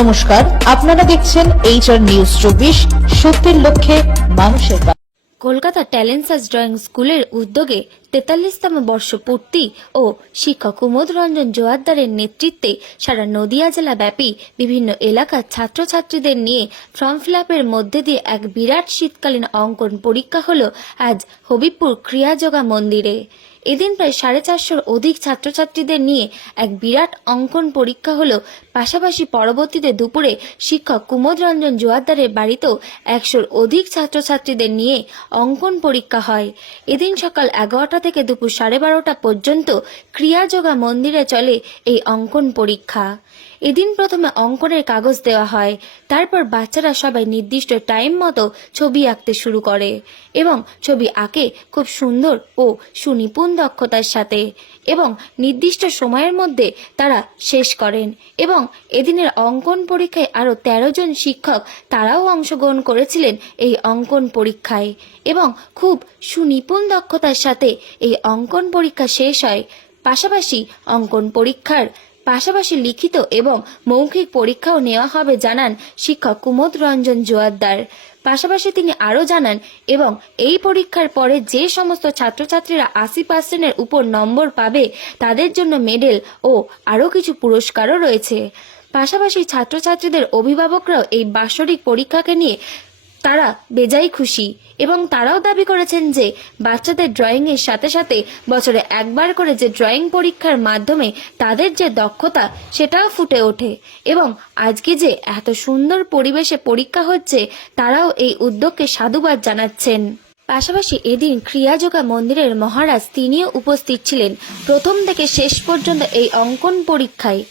নমস্কার, আপনারা দেখছেন এইচআর নিউজ চব্বিশ, সত্যের লক্ষ্যে মানুষের কলকাতা কলকাতা সার্চ ড্রয়িং স্কুলের উদ্যোগে তেতাল্লিশতম বর্ষপূর্তি ও শিক্ষক কুমোদ রঞ্জন জোয়ারদারের নেতৃত্বে সারা নদিয়া জেলা ব্যাপী বিভিন্ন এলাকার ছাত্রছাত্রীদের নিয়ে ফর্ম ফিল আপের মধ্যে দিয়ে এক বিরাট শীতকালীন অঙ্কন পরীক্ষা হল আজ হবিবপুর ক্রিয়াযোগা মন্দিরে। এদিন প্রায় সাড়ে চারশোর অধিক ছাত্রছাত্রীদের নিয়ে এক বিরাট অঙ্কন পরীক্ষা হলো। পাশাপাশি পরবর্তীতে দুপুরে শিক্ষক কুমোদ রঞ্জন জোয়ারদারের বাড়িতেও একশোর অধিক ছাত্রছাত্রীদের নিয়ে অঙ্কন পরীক্ষা হয়। এদিন সকাল এগারোটা থেকে দুপুর সাড়ে বারোটা পর্যন্ত ক্রিয়াযোগা মন্দিরে চলে এই অঙ্কন পরীক্ষা। এদিন প্রথমে অঙ্কনের কাগজ দেওয়া হয়, তারপর বাচ্চারা সবাই নির্দিষ্ট টাইম মতো ছবি আঁকতে শুরু করে এবং ছবি আঁকে খুব সুন্দর ও সুনিপুণ দক্ষতার সাথে এবং নির্দিষ্ট সময়ের মধ্যে তারা শেষ করেন এবং এদিনের অঙ্কন পরীক্ষায় আরও তেরো জন শিক্ষক তারাও অংশগ্রহণ করেছিলেন এই অঙ্কন পরীক্ষায় এবং খুব সুনিপুণ দক্ষতার সাথে এই অঙ্কন পরীক্ষা শেষ হয়। পাশাপাশি অঙ্কন পরীক্ষার পাশাপাশি লিখিত এবং মৌখিক পরীক্ষাও নেওয়া হবে, জানান শিক্ষক কুমোদ রঞ্জন জোয়ারদার। পাশাপাশি তিনি আরও জানান, এবং এই পরীক্ষার পরে যে সমস্ত ছাত্রছাত্রীরা আশি পার্সেন্টের উপর নম্বর পাবে, তাদের জন্য মেডেল ও আরও কিছু পুরস্কারও রয়েছে। পাশাপাশি ছাত্রছাত্রীদের অভিভাবকরাও এই বাৎসরিক পরীক্ষাকে নিয়ে তারা বেজাই খুশি এবং তারাও দাবি করেছেন যে বাচ্চাদের ড্রয়িং এর সাথে সাথে বছরে একবার করে যে ড্রয়িং পরীক্ষার মাধ্যমে তাদের যে দক্ষতা, সেটাও ফুটে ওঠে এবং আজকে যে এত সুন্দর পরিবেশে পরীক্ষা হচ্ছে, তারাও এই উদ্যোগকে সাধুবাদ জানাচ্ছেন। পাশাপাশি এদিন ক্রিয়াযোগা মন্দিরের মহারাজ তিনিও উপস্থিত ছিলেন। প্রথম থেকে শেষ পর্যন্ত এই অঙ্কন পরীক্ষায়।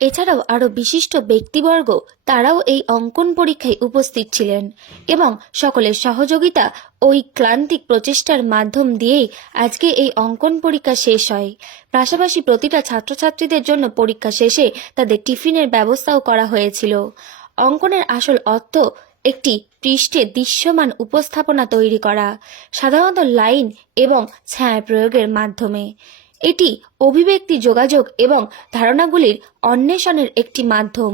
এছাড়াও আরও বিশিষ্ট ব্যক্তিবর্গ তারাও এই অঙ্কন পরীক্ষায় উপস্থিত ছিলেন এবং সকলের সহযোগিতা ওই ক্লান্তিক প্রচেষ্টার মাধ্যম দিয়েই আজকে এই অঙ্কন পরীক্ষা শেষ হয়। পাশাপাশি প্রতিটা ছাত্রছাত্রীদের জন্য পরীক্ষা শেষে তাদের টিফিনের ব্যবস্থাও করা হয়েছিল। অঙ্কনের আসল অর্থ একটি পৃষ্ঠে দৃশ্যমান উপস্থাপনা তৈরি করা, সাধারণত লাইন এবং ছায়া প্রয়োগের মাধ্যমে। এটি অভিব্যক্তি যোগাযোগ এবং ধারণাগুলির অন্বেষণের একটি মাধ্যম।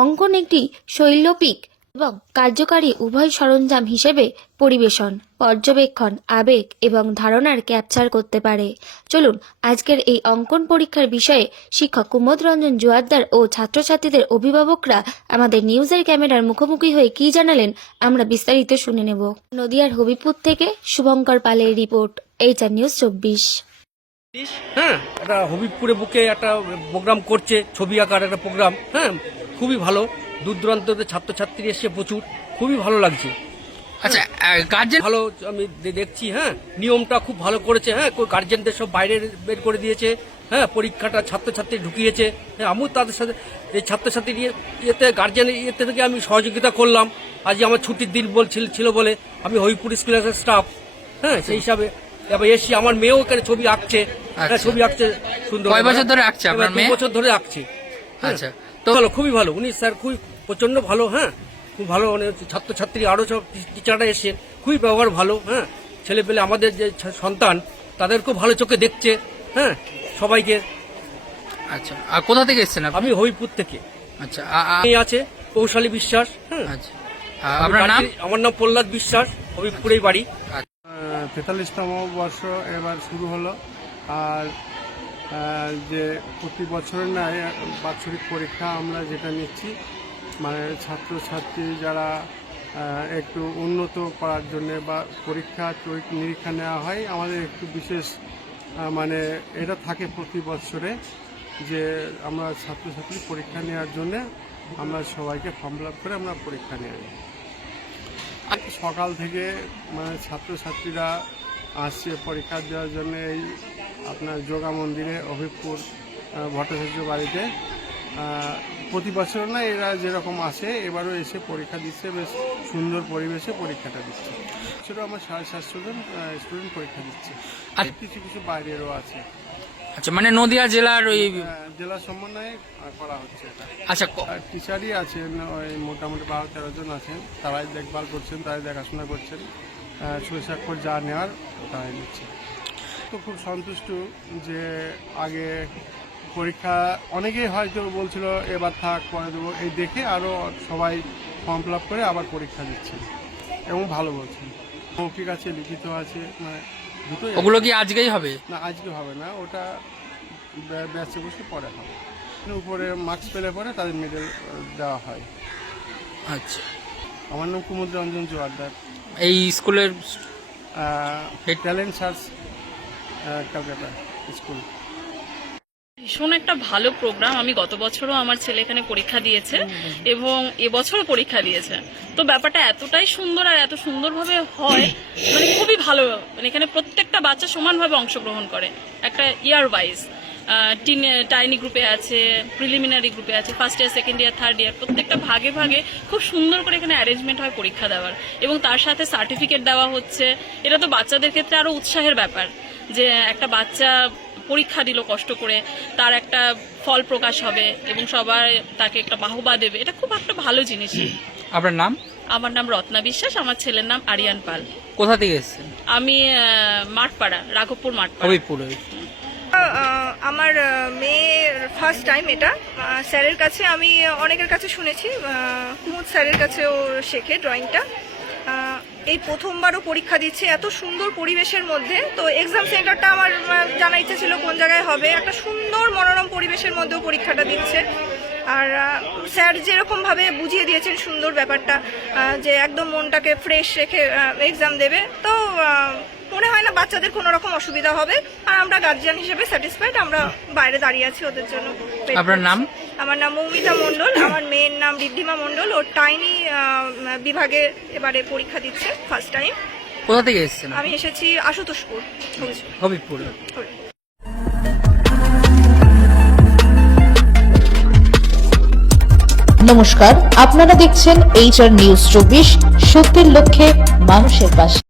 অঙ্কন একটি শৈল্পিক এবং কার্যকারী উভয় সরঞ্জাম হিসেবে পরিবেশন, পর্যবেক্ষণ, আবেগ এবং ধারণার ক্যাপচার করতে পারে। চলুন, আজকের এই অঙ্কন পরীক্ষার বিষয়ে শিক্ষক কুমোদ রঞ্জন জোয়ারদার ও ছাত্রছাত্রীদের অভিভাবকরা আমাদের নিউজের ক্যামেরার মুখোমুখি হয়ে কি জানালেন, আমরা বিস্তারিত শুনে নেব। নদিয়ার হবিপুর থেকে শুভঙ্কর পালের রিপোর্ট, এইচআর নিউজ চব্বিশ। হ্যাঁ। একটা হবিবপুরে বুকে একটা প্রোগ্রাম করছে ছবি আঁকার একটা প্রোগ্রাম হ্যাঁ খুবই ভালো। দূর দূরান্ততে ছাত্রছাত্রী এসছে প্রচুর। খুবই ভালো লাগছে। আচ্ছা গার্জেন ভালো আমি দেখছি হ্যাঁ। নিয়মটা খুব ভালো করেছে হ্যাঁ। গার্জেনদের সব বাইরে বের করে দিয়েছে হ্যাঁ। পরীক্ষাটা ছাত্রছাত্রী ঢুকিয়েছে। হ্যাঁ আমিও তাদের সাথে এই ছাত্রছাত্রী ইয়ে- ইয়েতে গার্জেন ইয়েতে থেকে আমি সহযোগিতা করলাম। আজ আমার ছুটির দিন বলছিল ছিল বলে আমি হবিপুর স্কুলের স্টাফ হ্যাঁ সেই হিসাবে এবার এসছি আমার মেয়েও এখানে ছবি আঁকছে আচ্ছা। ছবি আঁকছে সুন্দর কয় বছর ধরে আঁকছে আপনার মেয়ে? বছর ধরে আঁকছে। হ্যাঁ। আচ্ছা। তো ভালো খুবই ভালো। উনি স্যার খুবই প্রচণ্ড ভালো হ্যাঁ। খুব ভালো মানে ছাত্রছাত্রী আরও সব টিচাররা এসেছেন খুবই ব্যবহার ভালো হ্যাঁ। ছেলে পেলে আমাদের যে সন্তান তাদেরকেও ভালো চোখে দেখছে হ্যাঁ সবাইকে। আচ্ছা। আর কোথা থেকে এসেছেন আমি হবিপুর থেকে। আচ্ছা আ- আ- আছে কৌশালী বিশ্বাস হ্যাঁ। আচ্ছা। আপনার নাম? আমার নাম প্রহ্লাদ বিশ্বাস হবিপুরেই বাড়ি। তেতাল্লিশতম বর্ষ এবার শুরু হলো। আর যে প্রতি বছরের নয় বাৎসরিক পরীক্ষা আমরা যেটা নিচ্ছি মানে ছাত্রছাত্রী যারা একটু উন্নত করার জন্য বা পরীক্ষা নিরীক্ষা নেওয়া হয়, আমাদের একটু বিশেষ মানে এটা থাকে প্রতি বছরে যে আমরা ছাত্রছাত্রী পরীক্ষা নেওয়ার জন্য আমরা সবাইকে ফর্ম ফিল করে আমরা পরীক্ষা নেওয়া সকাল থেকে মানে ছাত্রছাত্রীরা আসছে পরীক্ষা দেওয়ার জন্য এই আপনার যোগা মন্দিরে অভিপুর ভট্টাচার্য বাড়িতে। প্রতি বছর না এরা যেরকম আসে এবারও এসে পরীক্ষা দিচ্ছে বেশ সুন্দর পরিবেশে পরীক্ষাটা দিচ্ছে। সেটা আমার সাড়ে সাতশো জন স্টুডেন্ট পরীক্ষা দিচ্ছে। আর কিছু কিছু বাইরেরও আছে। আচ্ছা মানে নদিয়া জেলার ওই জেলা সমন্বয়ে করা হচ্ছে আচ্ছা টিচারই আছেন ওই মোটামুটি বারো তেরো জন আছেন। তারাই দেখভাল করছেন তারাই দেখাশোনা করছেন। সুস্বাক্ষর যা নেওয়ার তারাই নিচ্ছে। তো খুব সন্তুষ্ট যে আগে পরীক্ষা অনেকেই হয়তো বলছিল এবার থাক পরে দেবো। এই দেখে আরও সবাই ফর্ম ফিল আপ করে আবার পরীক্ষা দিচ্ছে এবং ভালো বলছেন। মৌখিক আছে লিখিত আছে মানে দুটোই ওগুলো কি আজকেই হবে? না আজকে হবে না ওটা ব্যা- ব্যাচে বসে পরে হবে। উপরে মার্কস পেলে পরে তাদের মেডেল দেওয়া হয়। আচ্ছা। আমার নাম কুমুদ রঞ্জন জোয়ারদার। এই স্কুলের ট্যালেন্ট সার্চ কলকাতা স্কুল ভীষণ একটা ভালো প্রোগ্রাম আমি গত বছরও আমার ছেলে এখানে পরীক্ষা দিয়েছে এবং এবছরও পরীক্ষা দিয়েছে। তো ব্যাপারটা এতটাই সুন্দর আর এত সুন্দরভাবে হয় মানে খুবই ভালো। মানে এখানে প্রত্যেকটা বাচ্চা সমানভাবে অংশগ্রহণ করে। একটা ইয়ার ওয়াইজ টিন টাইনি গ্রুপে আছে প্রিলিমিনারি গ্রুপে আছে first year second year third year প্রত্যেকটা ভাগে ভাগে খুব সুন্দর করে এখানে অ্যারেঞ্জমেন্ট হয় পরীক্ষা দেওয়ার। এবং তার সাথে সার্টিফিকেট দেওয়া হচ্ছে। এটা তো বাচ্চাদের ক্ষেত্রে আরও উৎসাহের ব্যাপার যে একটা বাচ্চা পরীক্ষা দিল কষ্ট করে তার একটা ফল প্রকাশ হবে এবং সবাই তাকে একটা বাহবা দেবে। এটা খুব একটা ভালো জিনিস। আপনার নাম? আমার নাম রত্না বিশ্বাস আমার ছেলের নাম আরিয়ান পাল। কোথা থেকে এসেছেন? আমি মাঠপাড়া রাঘবপুর মাঠপাড়া। হবিপুরে আমার মেয়ের ফার্স্ট টাইম এটা। স্যারের কাছে আমি অনেকের কাছে শুনেছি। কুমুদ স্যারের কাছে ও শেখে ড্রয়িংটা এই প্রথমবারও পরীক্ষা দিচ্ছে, এত সুন্দর পরিবেশের মধ্যে। তো এক্সাম সেন্টারটা আমার জানা ইচ্ছে ছিল কোন জায়গায় হবে। একটা সুন্দর মনোরম পরিবেশের মধ্যেও পরীক্ষাটা দিচ্ছে। আর স্যার যেরকমভাবে বুঝিয়ে দিয়েছেন সুন্দর ব্যাপারটা যে একদম মনটাকে ফ্রেশ রেখে এক্সাম দেবে, তো মনে হয় না বাচ্চাদের কোনো রকম অসুবিধা হবে। আর আমরা গার্জিয়ান হিসেবে স্যাটিসফাইড আমরা বাইরে দাঁড়িয়ে আছি ওদের জন্য আপনার নাম? আমার নাম মৌমিতা মণ্ডল আমার মেয়ের নাম ঋদ্ধিমা মণ্ডল। ও টাইনি বিভাগে এবারে পরীক্ষা দিচ্ছে ফার্স্ট টাইম কোথা থেকে এসেছেন আমি এসেছি আশুতোষপুর হবিষ্যৎ। হবিপুরে নমস্কার আপনারা দেখছেন এইচআর নিউজ চব্বিশ সত্যের লক্ষ্যে মানুষের পাশে।